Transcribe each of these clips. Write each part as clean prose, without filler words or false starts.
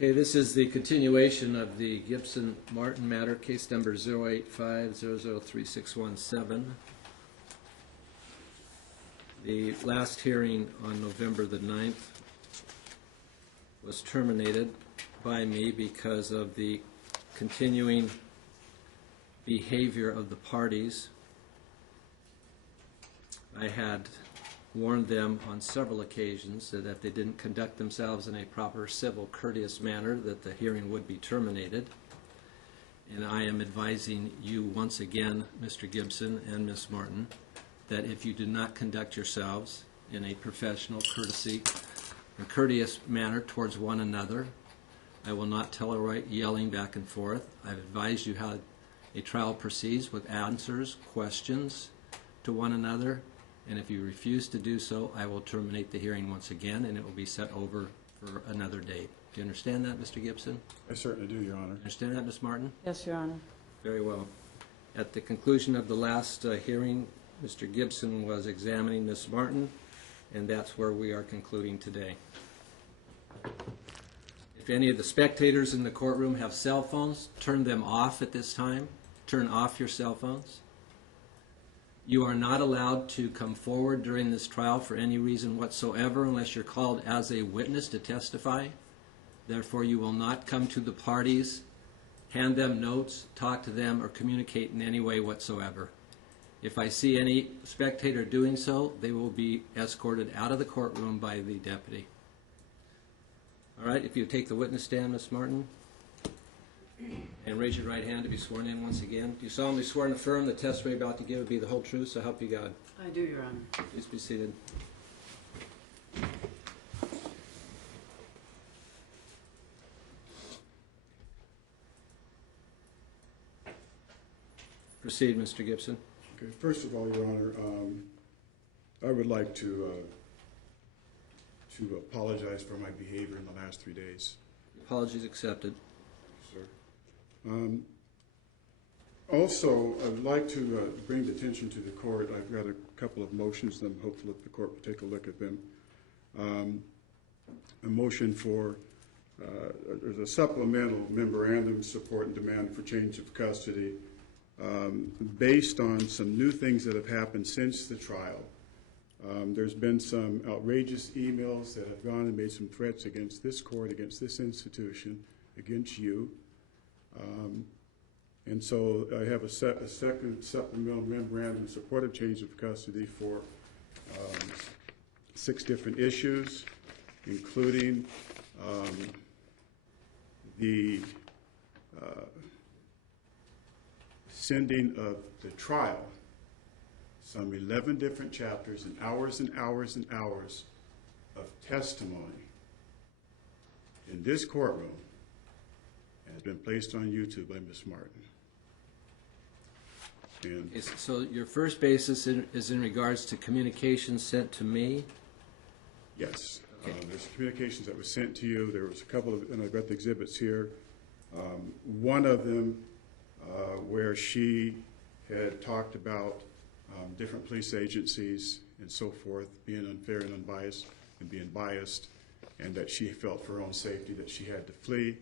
Okay, this is the continuation of the Gibson Martin matter, case number 085003617. The last hearing on November the 9th was terminated by me because of the continuing behavior of the parties. I had warned them on several occasions that if they didn't conduct themselves in a proper, civil, courteous manner, that the hearing would be terminated. And I am advising you once again, Mr. Gibson and Ms. Martin, that if you do not conduct yourselves in a professional, courteous manner towards one another, I will not tolerate yelling back and forth. I've advised you how a trial proceeds with answers, questions to one another. And if you refuse to do so, I will terminate the hearing once again, and it will be set over for another date. Do you understand that, Mr. Gibson? I certainly do, Your Honor. Understand that, Ms. Martin? Yes, Your Honor. Very well. At the conclusion of the last hearing, Mr. Gibson was examining Ms. Martin, and that's where we are concluding today. If any of the spectators in the courtroom have cell phones, turn them off at this time. Turn off your cell phones. You are not allowed to come forward during this trial for any reason whatsoever unless you're called as a witness to testify. Therefore, you will not come to the parties, hand them notes, talk to them, or communicate in any way whatsoever. If I see any spectator doing so, they will be escorted out of the courtroom by the deputy. All right, if you take the witness stand, Ms. Martin. And raise your right hand to be sworn in once again. Do you solemnly swear and affirm the testimony you're about to give will be the whole truth, so help you God? I do, Your Honor. Please be seated. Proceed, Mr. Gibson. Okay. First of all, Your Honor, I would like to apologize for my behavior in the last 3 days. Apologies accepted. Sir. Also, I would like to bring the attention to the court. I've got a couple of motions, and I'm hopeful that the court will take a look at them. A motion for there's a supplemental memorandum support and demand for change of custody based on some new things that have happened since the trial. There's been some outrageous emails that have gone and made some threats against this court, against this institution, against you. And so I have a second supplemental memorandum in support of change of custody for 6 different issues, including the sending of the trial, some 11 different chapters and hours and hours and hours of testimony in this courtroom has been placed on YouTube by Ms. Martin. And so your first basis is in regards to communications sent to me? yes. Okay. There's communications that was sent to you. There was a couple of, and I've got the exhibits here. One of them where she had talked about different police agencies and so forth being unfair and unbiased and being biased, and that she felt for her own safety that she had to flee.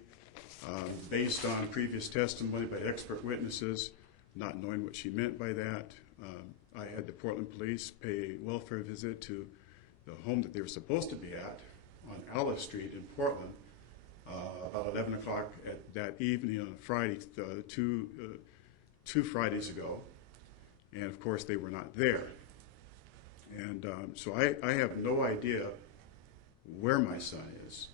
Based on previous testimony by expert witnesses, not knowing what she meant by that, I had the Portland police pay a welfare visit to the home that they were supposed to be at on Alice Street in Portland about 11 o'clock that evening on a Friday, two Fridays ago. And of course they were not there. And so I have no idea where my son is.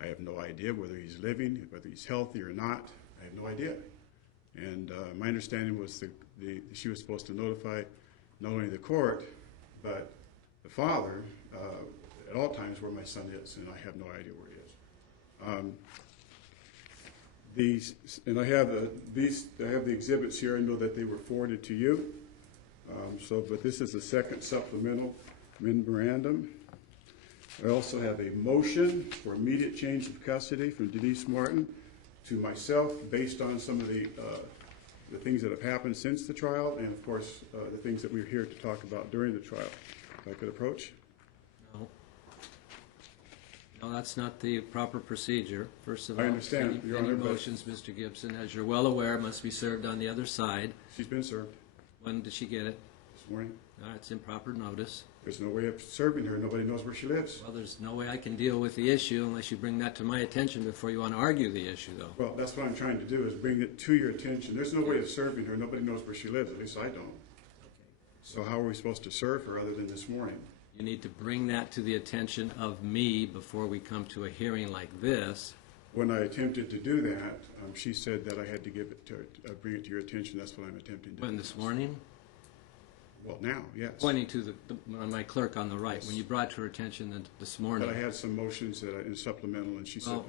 I have no idea whether he's living, whether he's healthy or not. I have no idea. And my understanding was she was supposed to notify not only the court, but the father at all times where my son is, and I have no idea where he is. And I have the exhibits here. I know that they were forwarded to you. But this is the second supplemental memorandum. I also have a motion for immediate change of custody from Denise Martin to myself based on some of the things that have happened since the trial, and of course the things that we're here to talk about during the trial. If I could approach. No. No, that's not the proper procedure. First of I all, understand, Your Honor, any but- motions, Mr. Gibson, as you're well aware, must be served on the other side. She's been served When did she get it? this morning. It's improper notice. There's no way of serving her. Nobody knows where she lives. Well, there's no way I can deal with the issue unless you bring that to my attention before you want to argue the issue, though. Well, that's what I'm trying to do, is bring it to your attention. There's no way of serving her. Nobody knows where she lives, at least I don't. So how are we supposed to serve her other than this morning? You need to bring that to the attention of me before we come to a hearing like this. When I attempted to do that, she said that I had to give it to, bring it to your attention. That's what I'm attempting to do. When, this morning? Well, now, yes. Pointing to my clerk on the right, when you brought to her attention this morning. But I had some motions that in supplemental, and she said, Well,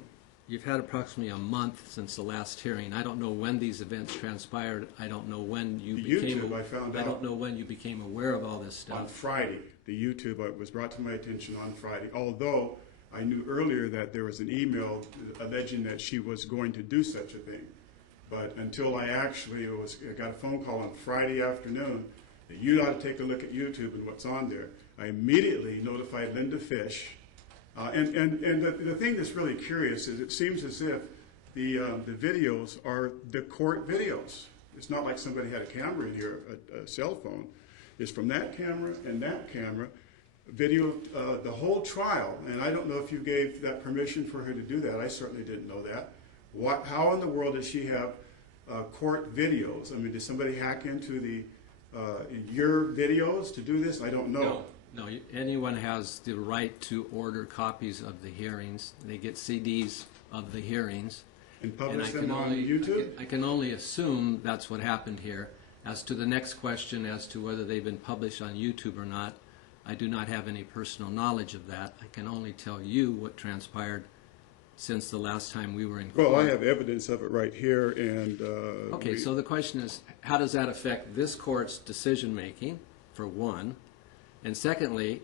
you've had approximately a month since the last hearing. I don't know when these events transpired. I don't know when you The became. YouTube, I found I out. don't know when you became aware of all this on stuff. Friday, the YouTube was brought to my attention on Friday, although I knew earlier that there was an email alleging that she was going to do such a thing. But until I actually got a phone call on Friday afternoon that you ought to take a look at YouTube and what's on there, I immediately notified Linda Fish. And the thing that's really curious is it seems as if the videos are the court videos. It's not like somebody had a camera in here, a cell phone. It's from that camera and that camera, video the whole trial. And I don't know if you gave that permission for her to do that. I certainly didn't know that. How in the world does she have court videos? I mean, did somebody hack into your videos to do this? I don't know. No, anyone has the right to order copies of the hearings. They get CDs of the hearings. And publish And I them can on only- YouTube? I can only assume that's what happened here. As to the next question, as to whether they've been published on YouTube or not, I do not have any personal knowledge of that. I can only tell you what transpired since the last time we were in court. Well, I have evidence of it right here, and Okay, so the question is, how does that affect this court's decision-making, for one? And secondly,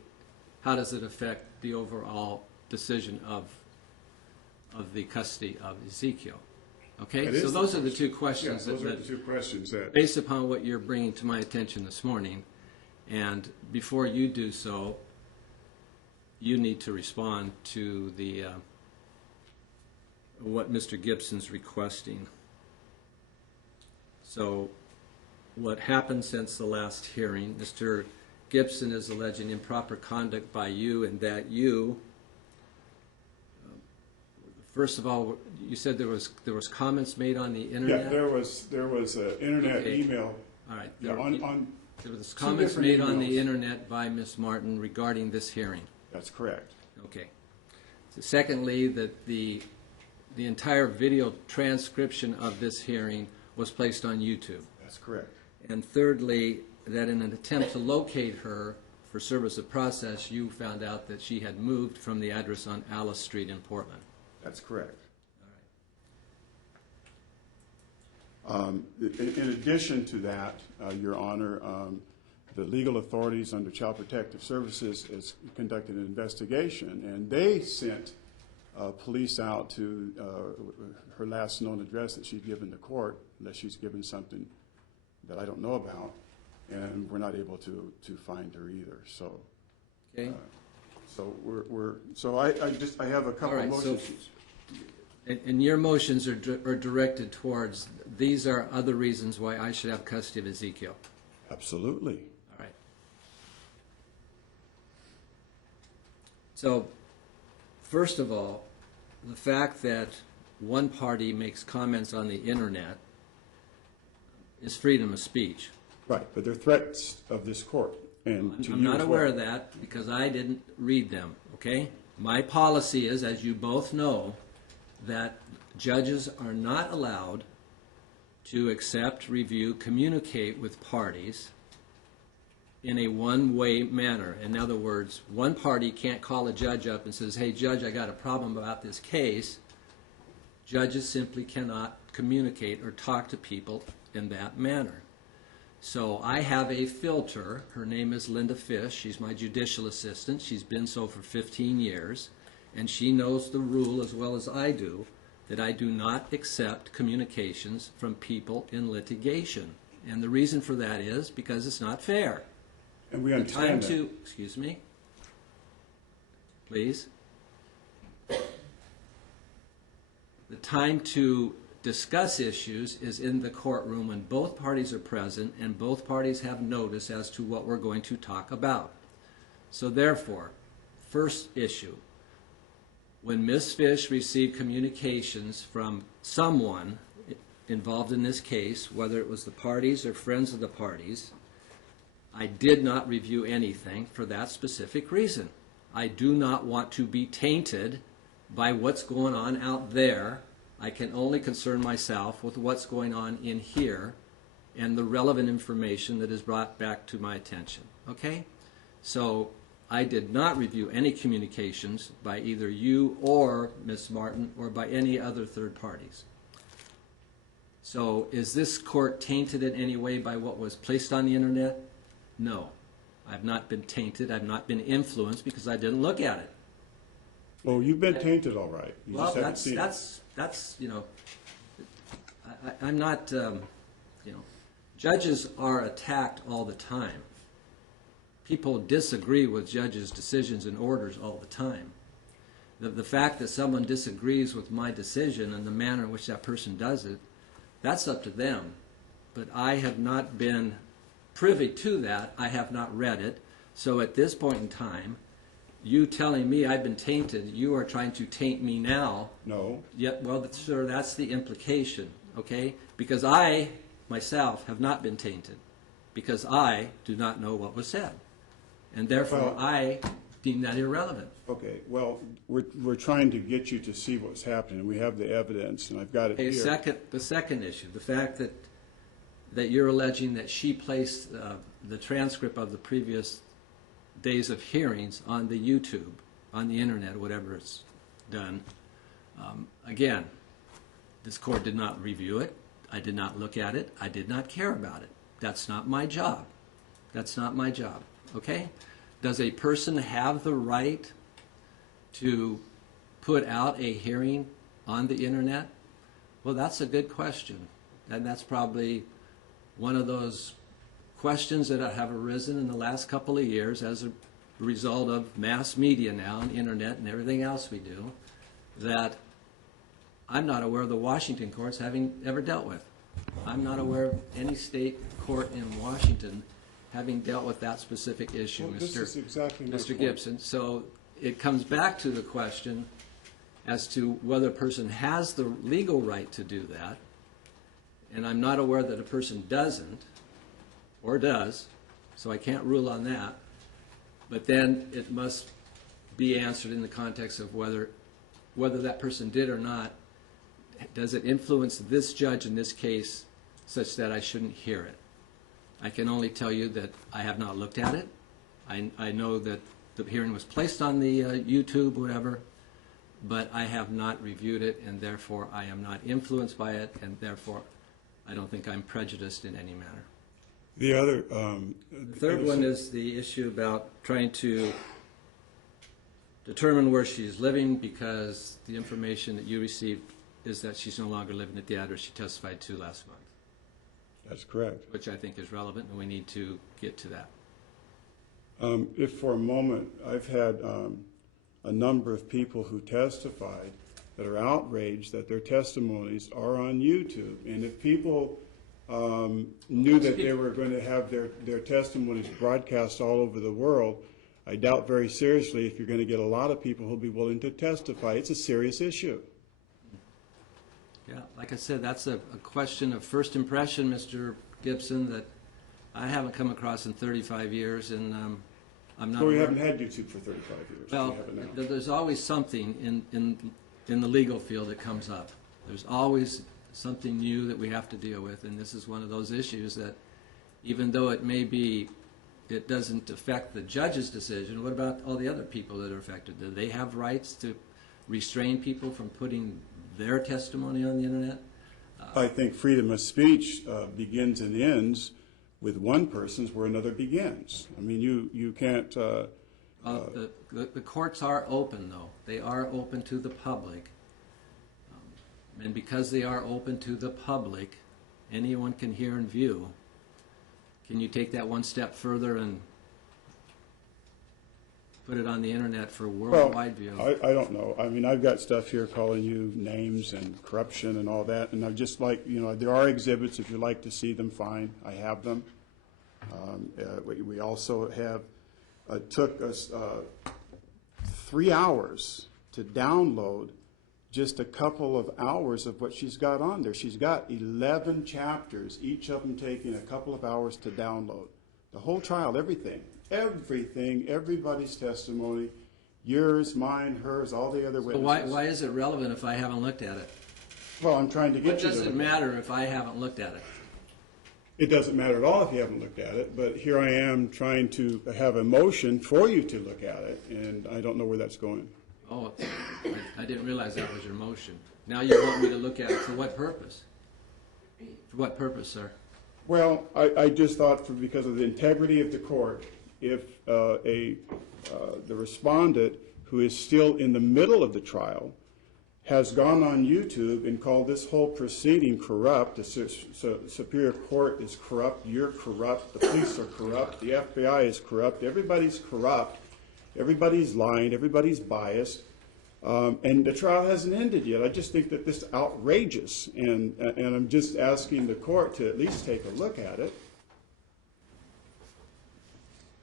how does it affect the overall decision of the custody of Ezekiel? Okay, That is so the those are the question. two questions Yeah, those are that, the two questions that, based upon what you're bringing to my attention this morning, and before you do so, you need to respond to the what Mr. Gibson's requesting. So, what happened since the last hearing? Mr. Gibson is alleging improper conduct by you, and that you, first of all, you said there was comments made on the internet. yeah, there was an internet Okay. email. All right. Yeah, on There was two comments different made on the emails. internet by Ms. Martin regarding this hearing. That's correct. Okay. So secondly, that the entire video transcription of this hearing was placed on YouTube. That's correct. And thirdly, that in an attempt to locate her for service of process, you found out that she had moved from the address on Alice Street in Portland. That's correct. In addition to that, Your Honor, the legal authorities under Child Protective Services has conducted an investigation, and they sent police out to her last known address that she'd given to court, unless she's given something that I don't know about, and we're not able to find her either. So, Okay? so I have a couple All right, of so- motions. And your motions are directed towards, these are other reasons why I should have custody of Ezekiel. Absolutely. All right. So, first of all, the fact that one party makes comments on the internet is freedom of speech. Right, but they're threats of this court and to I'm you not as aware well. of that because I didn't read them, okay? My policy is, as you both know, that judges are not allowed to accept, review, communicate with parties in a one-way manner. In other words, one party can't call a judge up and says, hey, judge, I got a problem about this case. Judges simply cannot communicate or talk to people in that manner. So I have a filter. Her name is Linda Fish. She's my judicial assistant. She's been so for 15 years. And she knows the rule as well as I do that I do not accept communications from people in litigation. And the reason for that is because it's not fair. And we The time understand that. to, excuse me, please. time to discuss issues is in the courtroom when both parties are present and both parties have notice as to what we're going to talk about. So therefore, first issue, when Ms. Fish received communications from someone involved in this case, whether it was the parties or friends of the parties, I did not review anything for that specific reason. I do not want to be tainted by what's going on out there. I can only concern myself with what's going on in here and the relevant information that is brought back to my attention. Okay? So I did not review any communications by either you or Ms. Martin or by any other third parties. So is this court tainted in any way by what was placed on the internet? No. I've not been tainted. I've not been influenced because I didn't look at it. Well, you've been tainted all right. You Well, just haven't seen it. that's you know, I'm not, you know, judges are attacked all the time. People disagree with judges' decisions and orders all the time. The fact that someone disagrees with my decision and the manner in which that person does it, that's up to them. But I have not been privy to that. I have not read it. So at this point in time, you telling me I've been tainted, you are trying to taint me now. No. Yet, well, sir, that's the implication, okay? Because I, myself, have not been tainted. Because I do not know what was said. And therefore, Well, I deem that irrelevant. Okay, well, we're trying to get you to see what's happening. We have the evidence, and I've got it here. The second issue, the fact that you're alleging that she placed the transcript of the previous days of hearings on the YouTube, on the internet, whatever it's done. Again, this court did not review it. I did not look at it. I did not care about it. That's not my job. That's not my job, okay? Does a person have the right to put out a hearing on the internet? Well, that's a good question. And that's probably one of those questions that have arisen in the last couple of years as a result of mass media now and internet and everything else we do that I'm not aware of the Washington courts having ever dealt with. I'm not aware of any state court in Washington having dealt with that specific issue, Well, this is exactly my Mr. point. Gibson. So it comes back to the question as to whether a person has the legal right to do that, and I'm not aware that a person doesn't or does, so I can't rule on that. But then it must be answered in the context of whether that person did or not. Does it influence this judge in this case such that I shouldn't hear it? I can only tell you that I have not looked at it. I know that the hearing was placed on the YouTube, whatever, but I have not reviewed it, and therefore I am not influenced by it, and therefore I don't think I'm prejudiced in any manner. The other... The third one is the issue about trying to determine where she's living because the information that you received is that she's no longer living at the address she testified to last month. That's correct. Which I think is relevant, and we need to get to that. If for a moment, I've had a number of people who testified that are outraged that their testimonies are on YouTube. And if people knew that they were going to have their testimonies broadcast all over the world, I doubt very seriously if you're going to get a lot of people who'll be willing to testify. It's a serious issue. Yeah, like I said, that's a question of first impression, Mr. Gibson, that I haven't come across in 35 years, and I'm not... Well, we haven't had YouTube for 35 years. Well, We have it now. there's always something in the legal field that comes up. There's always something new that we have to deal with, and this is one of those issues that even though it doesn't affect the judge's decision, what about all the other people that are affected? Do they have rights to restrain people from putting their testimony on the internet? I think freedom of speech begins and ends with one person's where another begins. I mean, you can't... The courts are open, though. They are open to the public. And because they are open to the public, anyone can hear and view. Can you take that one step further and put it on the internet for Well, worldwide view. I don't know. I mean, I've got stuff here calling you names and corruption and all that, and I'd just like, you know, there are exhibits. If you'd like to see them, fine. I have them. We also have, it took us 3 hours to download just a couple of hours of what she's got on there. She's got 11 chapters, each of them taking a couple of hours to download. The whole trial, everything, everybody's testimony, yours, mine, hers, all the other So witnesses. why is it relevant if I haven't looked at it? Well, I'm trying to get What you does to it matter if I haven't looked at it? It doesn't matter at all if you haven't looked at it, but here I am trying to have a motion for you to look at it, and I don't know where that's going. Oh, I didn't realize that was your motion. Now you want me to look at it. For what purpose? For what purpose, sir? Well, I just thought because of the integrity of the court, if the respondent who is still in the middle of the trial has gone on YouTube and called this whole proceeding corrupt, the Superior Court is corrupt, you're corrupt, the police are corrupt, the FBI is corrupt, everybody's corrupt, everybody's lying, everybody's biased, and the trial hasn't ended yet. I just think that this is outrageous, and I'm just asking the court to at least take a look at it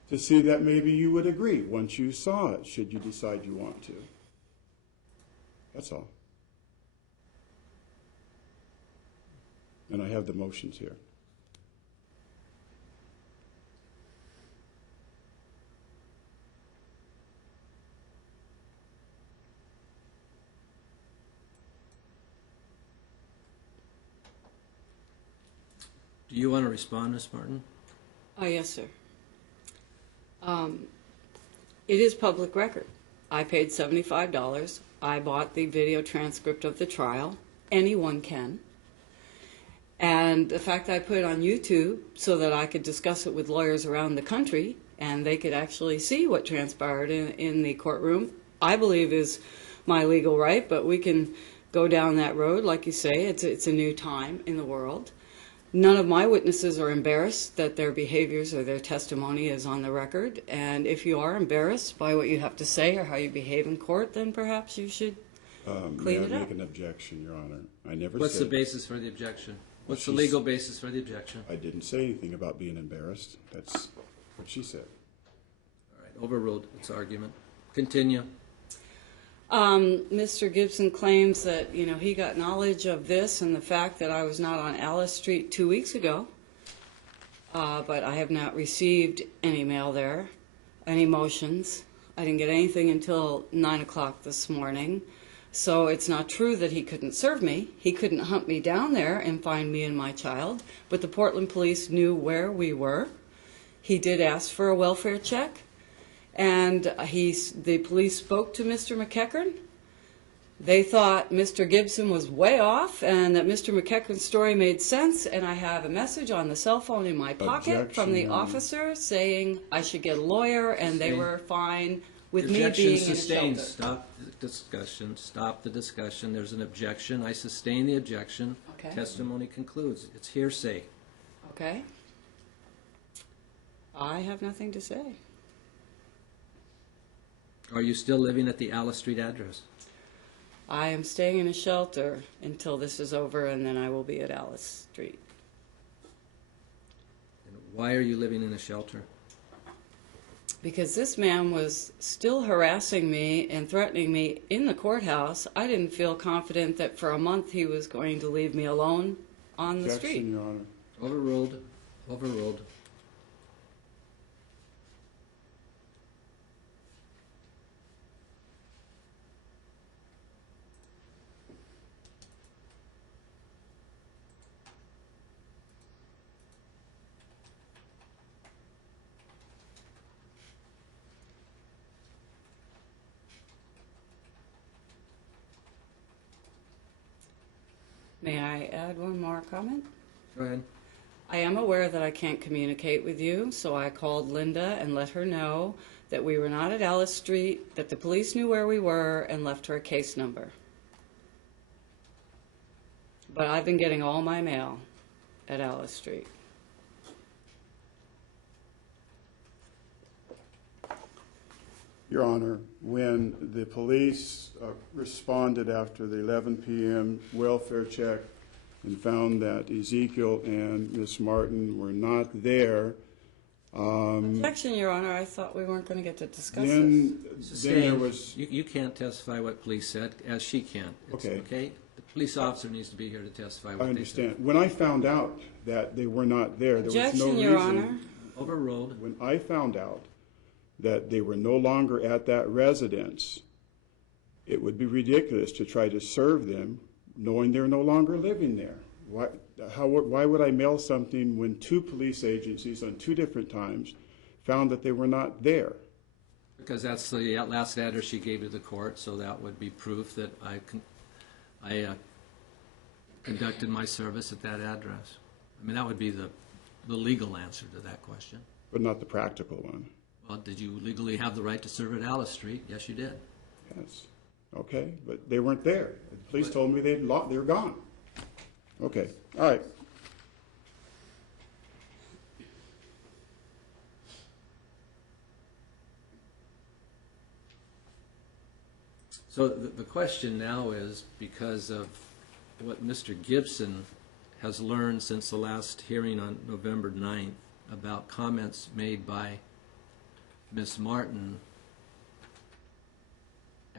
to see that maybe you would agree once you saw it, should you decide you want to. That's all. And I have the motions here. Do you want to respond, Ms. Martin? Oh, yes, sir. It is public record. I paid $75. I bought the video transcript of the trial. Anyone can. And the fact that I put it on YouTube so that I could discuss it with lawyers around the country and they could actually see what transpired in the courtroom, I believe is my legal right, but we can go down that road. Like you say, it's a new time in the world. None of my witnesses are embarrassed that their behaviors or their testimony is on the record. And if you are embarrassed by what you have to say or how you behave in court, then perhaps you should clean it May I up. make an objection, Your Honor? I never What's the said, basis for the objection? What's the She's- legal basis for the objection? I didn't say anything about being embarrassed. That's what she said. All right, overruled. It's argument. Continue. Mr. Gibson claims that, he got knowledge of this and the fact that I was not on Alice Street 2 weeks ago, but I have not received any mail there, any motions. I didn't get anything until 9 o'clock this morning, so it's not true that he couldn't serve me. He couldn't hunt me down there and find me and my child, but the Portland police knew where we were. He did ask for a welfare check. And the police spoke to Mr. McEachern. They thought Mr. Gibson was way off and that Mr. McEachern's story made sense. And I have a message on the cell phone in my pocket from the officer saying I should get a lawyer, and they were fine with me Objection being in a sustained. shelter. Stop the discussion. Stop the discussion. There's an objection. I sustain the objection. Okay. Testimony concludes. It's hearsay. Okay. I have nothing to say. Are you still living at the Alice Street address? I am staying in a shelter until this is over, and then I will be at Alice Street. And why are you living in a shelter? Because this man was still harassing me and threatening me in the courthouse. I didn't feel confident that for a month he was going to leave me alone on the Objection, street. Your Honor. Overruled. Overruled. May I add one more comment? Go ahead. I am aware that I can't communicate with you, so I called Linda and let her know that we were not at Alice Street, that the police knew where we were, and left her a case number. But I've been getting all my mail at Alice Street. Your Honor, when the police responded after the 11 p.m. welfare check and found that Ezekiel and Miss Martin were not there, Objection, Your Honor. I thought we weren't going to get to discuss this. then there was... You can't testify what police said, as she can. Okay. Okay? The police officer needs to be here to testify what I they understand. said. When I found out that they were not there, there was no Objection, reason... Your Honor. Overruled. When I found out that they were no longer at that residence, it would be ridiculous to try to serve them knowing they're no longer living there. Why would I mail something when two police agencies on two different times found that they were not there? Because that's the last address she gave to the court, so that would be proof that I conducted my service at that address. I mean, that would be the legal answer to that question. But not the practical one. Well, did you legally have the right to serve at Alice Street? Yes, you did. Yes. Okay, but they weren't there. The police told me they were gone. Okay, all right. So the question now is, because of what Mr. Gibson has learned since the last hearing on November 9th about comments made by Ms. Martin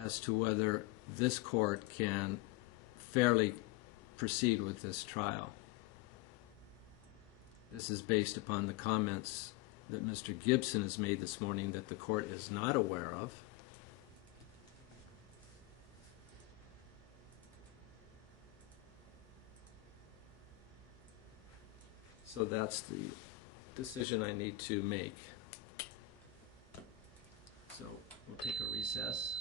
as to whether this court can fairly proceed with this trial. This is based upon the comments that Mr. Gibson has made this morning that the court is not aware of. So that's the decision I need to make. So we'll take a recess.